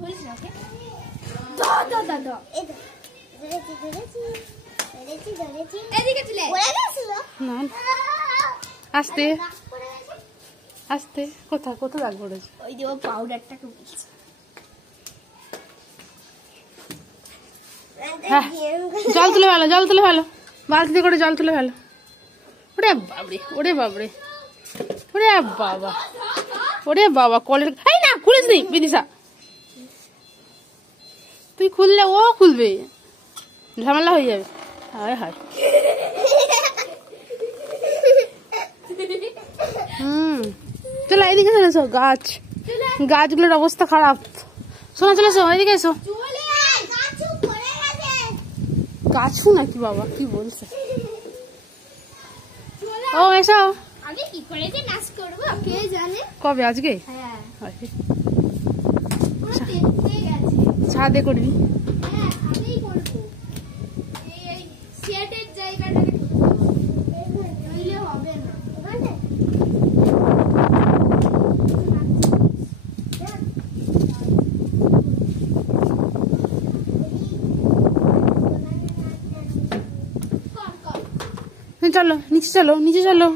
আস্তে আস্তে কোথা কোথা দাগ পড়েছে? ওই যে পাউডারটাকে বলছে। জল তুলে ভালো, জল তুলে ভালো, বালতিতে করে জল তুলে ভালো। ওরে বাবরে, ওরে বাবরে, ওরে বাবা, ওরে বাবা, কলের না খুলিস নি বিদিশা, তুই খুললে ও খুলবে, ঝামেলা হয়ে যাবে। হায় হায়, চলো এদিকে চলে এসো, গাছগুলোর অবস্থা খারাপ। শোনা চলে এসো, এদিকে এসো। গাছু নাকি বাবা, কি বলছে? ও এসো। আগে কি করে যে নাচ করব কে জানে? কবে? আজকে? হ্যাঁ, ছাদে করবি? হ্যাঁ ছাদেই করব। এই সিয়াটের জায়গাটাকে নইলে হবে না। ওখানে চলো নিচে, চলো নিচে, চলো।